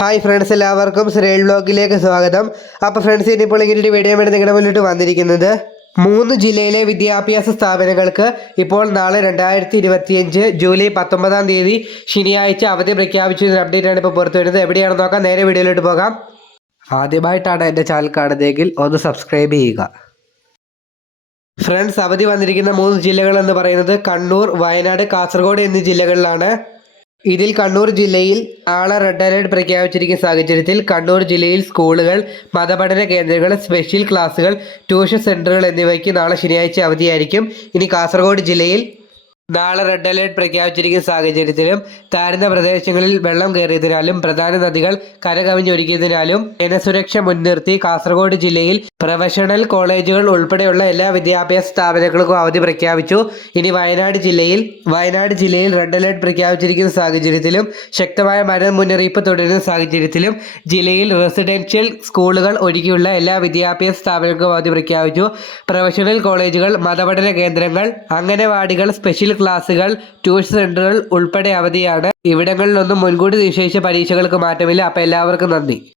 Hi friends എല്ലാവർക്കും ശ്രേൽ ബ്ലോഗിലേക്ക് സ്വാഗതം. അപ്പോൾ ഫ്രണ്ട്സ് ഇനിയിപ്പോൾ ഇങ്ങനെ ഒരു വീഡിയോ വേണ്ടി നിങ്ങളുടെ മുന്നിട്ട് വന്നിരിക്കുന്നത് മൂന്ന് ജില്ലയിലെ വിദ്യാഭ്യാസ സ്ഥാപനങ്ങൾക്ക് ഇപ്പോൾ നാളെ രണ്ടായിരത്തി ഇരുപത്തിയഞ്ച് ജൂലൈ പത്തൊമ്പതാം തീയതി ശനിയാഴ്ച അവധി പ്രഖ്യാപിച്ചതിന് അപ്ഡേറ്റ് ആണ് ഇപ്പോൾ പുറത്തു വരുന്നത്. എവിടെയാണെന്ന് നോക്കാം. നേരെ വീഡിയോയിലോട്ട് പോകാം. ആദ്യമായിട്ടാണ് എന്റെ ചാനൽ കാണുന്നതെങ്കിൽ ഒന്ന് സബ്സ്ക്രൈബ് ചെയ്യുക. ഫ്രണ്ട്സ് അവധി വന്നിരിക്കുന്ന മൂന്ന് ജില്ലകൾ എന്ന് പറയുന്നത് കണ്ണൂർ വയനാട് കാസർഗോഡ് എന്നീ ജില്ലകളിലാണ്. ഇതിൽ കണ്ണൂർ ജില്ലയിൽ ആള റെഡ് അലേർട്ട് പ്രഖ്യാപിച്ചിരിക്കുന്ന സാഹചര്യത്തിൽ കണ്ണൂർ ജില്ലയിൽ സ്കൂളുകൾ മതപഠന കേന്ദ്രങ്ങൾ സ്പെഷ്യൽ ക്ലാസുകൾ ട്യൂഷൻ സെന്ററുകൾ എന്നിവയ്ക്ക് നാളെ ശനിയാഴ്ച അവധിയായിരിക്കും. ഇനി കാസർഗോഡ് ജില്ലയിൽ നാളെ റെഡ് അലേർട്ട് പ്രഖ്യാപിച്ചിരിക്കുന്ന സാഹചര്യത്തിലും താഴ്ന്ന പ്രദേശങ്ങളിൽ വെള്ളം കയറിയതിനാലും പ്രധാന നദികൾ കരകവിഞ്ഞൊരുക്കിയതിനാലും ജനസുരക്ഷ മുൻനിർത്തി കാസർഗോഡ് ജില്ലയിൽ പ്രൊഫഷണൽ കോളേജുകൾ ഉൾപ്പെടെയുള്ള എല്ലാ വിദ്യാഭ്യാസ സ്ഥാപനങ്ങൾക്കും അവധി പ്രഖ്യാപിച്ചു. ഇനി വയനാട് ജില്ലയിൽ വയനാട് ജില്ലയിൽ റെഡ് അലേർട്ട് പ്രഖ്യാപിച്ചിരിക്കുന്ന സാഹചര്യത്തിലും ശക്തമായ മഴ മുന്നറിയിപ്പ് തുടരുന്ന സാഹചര്യത്തിലും ജില്ലയിൽ റെസിഡൻഷ്യൽ സ്കൂളുകൾ ഒഴികെയുള്ള എല്ലാ വിദ്യാഭ്യാസ സ്ഥാപനങ്ങൾക്കും അവധി പ്രഖ്യാപിച്ചു. പ്രൊഫഷണൽ കോളേജുകൾ മതപഠന കേന്ദ്രങ്ങൾ അംഗനവാടികൾ സ്പെഷ്യൽ ക്ലാസുകൾ ട്യൂഷൻ സെന്ററുകൾ ഉൾപ്പെടെ അവധിയാണ്. ഇവിടങ്ങളിലൊന്നും മുൻകൂട്ടി നിശ്ചയിച്ച പരീക്ഷകൾക്ക് മാറ്റമില്ല. അപ്പോൾ എല്ലാവർക്കും നന്ദി.